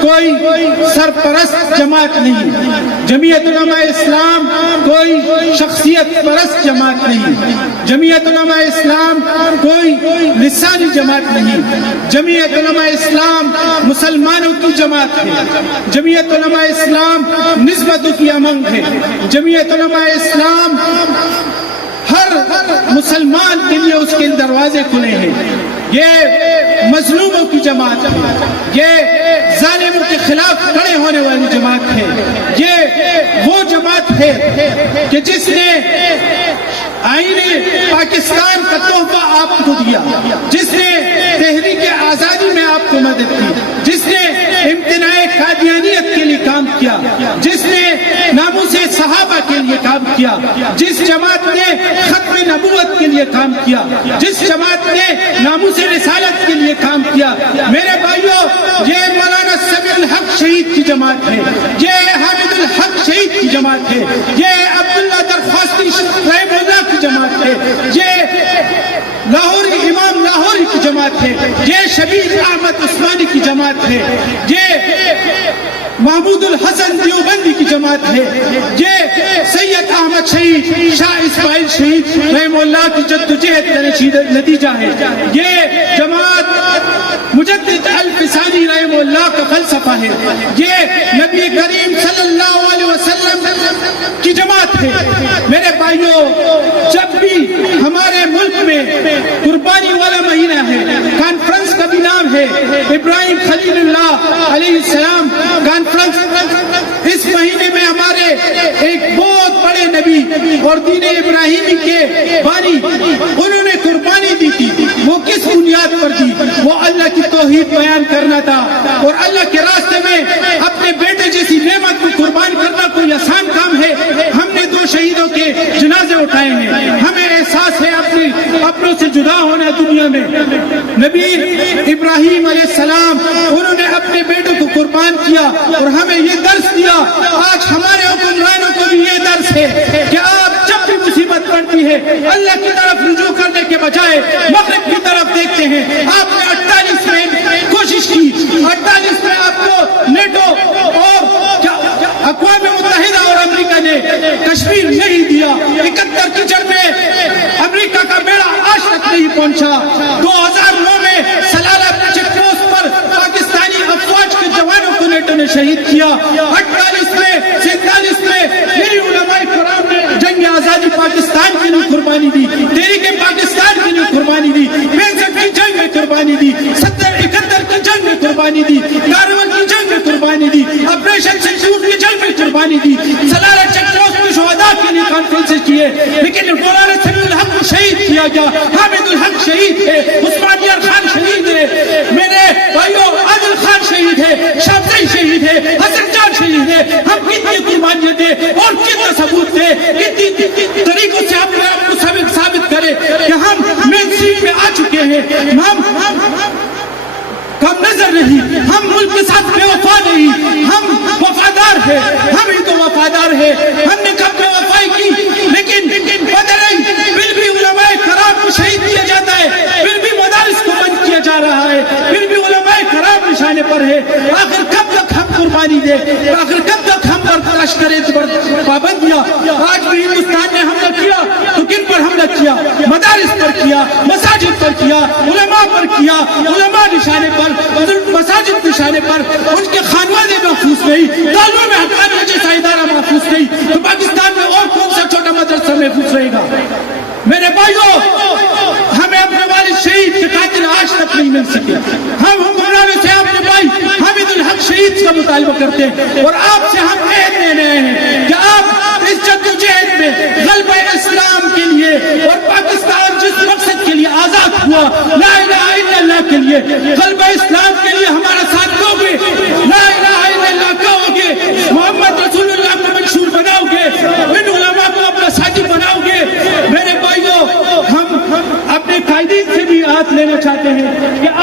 کوئی سرپرست جماعت نہیں، جمعیت علماء اسلام کوئی شخصیت پرست جماعت نہیں، جمعیت علماء اسلام کوئی لسانی جماعت نہیں، جمعیت علماء اسلام مسلمانوں کی جماعت ہے، جمعیت علماء اسلام نسبتوں کی امنگ ہے، جمعیت علماء اسلام ہر مسلمان کے لیے اس کے دروازے کھلے ہیں، یہ مظلوموں کی جماعت ہے، یہ ظالموں کے خلاف کھڑے ہونے والی جماعت ہے، یہ وہ جماعت ہے کہ جس نے آئین پاکستان کا تحفہ آپ کو دیا، جس نے تحریک آزادی میں آپ کو مدد کی، جس نے امتناع قادیانیت کے لیے کام کیا، جس نے ناموس صحابہ کے لیے کام کیا، جس جماعت نے ختم نبوت کے لیے کام کیا، جس جماعت نے ناموس رسالت کے لیے کام کیا، میرے بھائیوں یہ مولانا سمیع الحق شہید کی جماعت ہے، یہ حامد الحق شہید کی جماعت ہے، یہ عبداللہ درخواستی رحمہ اللہ کی جماعت ہے، یہ لاہوری امام لاہوری کی جماعت ہے، یہ شبیر احمد عثمانی کی جماعت ہے، یہ محمود الحسن دیوبندی کی جماعت ہے، یہ سید احمد شہید شاہ اسماعیل شہید رحمہ اللہ کی جدوجہد کا نتیجہ ہے، یہ جماعت مجدد الفسانی رحمہ اللہ کا فلسفہ ہے، یہ نبی کریم صلی اللہ علیہ وسلم کی جماعت ہے۔ میرے بھائیوں جب بھی ہمارے ملک میں قربانی والا مہینہ ہے، کانفرنس کا بھی نام ہے ابراہیم خلیل اللہ علیہ السلام کانفرنس، اس مہینے میں ہمارے ایک بہت بڑے نبی اور دین ابراہیمی کے بانی انہوں نے قربانی دی تھی، وہ کس بنیاد پر دی؟ وہ اللہ کی توحید بیان کرنا تھا، اور اللہ کے راستے میں اپنے بیٹے جیسی نعمت کو قربان کرنا کوئی آسان کام ہے؟ ہم نے 2 شہیدوں کے جنازے اٹھائے ہیں، ہمیں احساس ہے اپنوں سے جدا ہونا دنیا میں۔ نبی ابراہیم علیہ السلام انہوں نے اپنے بیٹوں کو قربان کیا اور ہمیں یہ درس دیا، آج ہمارے حکمرانوں کو بھی یہ درس ہے کہ آپ جب بھی مصیبت پڑتی ہے اللہ کی طرف رجوع کرنے کے بجائے مغرب کی طرف دیکھتے ہیں۔ آپ نے 48 میں کوشش کی، 48 میں آپ کو نیٹو اور اقوام متحدہ اور امریکہ نے کشمیر نہیں دیا، 71 کی جنگ میں امریکہ کا بیڑا آج تک نہیں پہنچا، 2009 میں سلالہ چیک پوسٹ پر پاکستانی افواج کے جوانوں کو نیٹو نے شہید کیا، 48 میں 47 میں میری علماء کرام نے جنگ آزادی پاکستان کے لیے قربانی دی، تحریک پاکستان کے لیے قربانی دی، 65 کی جنگ میں قربانی دی، 71 کی جنگ میں قربانی دی، کارون کی جنگ میں قربانی دی، آپریشن سنسور کی جنگ میں قربانی دی، سلالہ چیک پوسٹ میں شہداء کے لیے کانفرنس کیے، لیکن مولانا سمیع الحق کو شہید کیا گیا، حامد الحق شہید ہے، عثمان یار خان شہید ہے، میرے بھائیوں عادل خان شہید ہے، شافعی شہید ہے، حسن جان شہید ہے، ہم کتنی قربانیاں دیں اور کتنا ثبوت دیں، کتنی طریقوں سے اپنے آپ کو ثابت کریں کہ ہم مین اسٹریم میں آ چکے ہیں، ہم کم نظر نہیں، ہم ملک کے ساتھ بے وفا نہیں، ہم وفادار ہیں، ہم ہی تو وفادار ہیں، ہم نے کب بے وفائی کی، لیکن بدرنگ پھر بھی علماء کرام کو شہید کیا جاتا ہے، پھر بھی مدارس کو بند کیا جا رہا ہے، پھر بھی علماء کرام نشانے پر ہے۔ آخر کب تک ہم قربانی دیں؟ آخر کب تک ہم برداشت کریں پابندیاں؟ آج بھی ہندوستان نے حملہ کیا تو کن پر حملہ کیا؟ مدارس پر کیا، مساجد پر کیا، علماء پر کیا، علماء نشانے پر، مساجد نشانے پر، ان کے خانوادے محفوظ نہیں، تعلیم حقانیہ جیسا ادارہ محفوظ نہیں، تو پاکستان میں اور کون سا چھوٹا مدرسہ محفوظ رہے گا؟ میرے بھائیوں ہمیں اپنے والد شہید کے قاتل آج تک نہیں مل سکے، ہم حکمرانوں سے اپنے بھائی حامد الحق شہید کا مطالبہ کرتے ہیں، اور آپ سے ہم عہد لینے ہیں کہ آپ اس جدوجہد میں غلبہ اسلام کے لیے اور پاکستان جس مقصد کے لیے آزاد ہوا، لا الہ الا اللہ کے لیے، غلبہ اسلام کے لیے ہمارا ساتھ دو گے، لا الہ الا اللہ کہو گے، محمد رسول اللہ کو منشور بناؤ گے، ان علماء کو اپنا ساتھی بناؤ گے۔ میرے بھائیوں ہم اپنے قائدین سے بھی ہاتھ لینا چاہتے ہیں کہ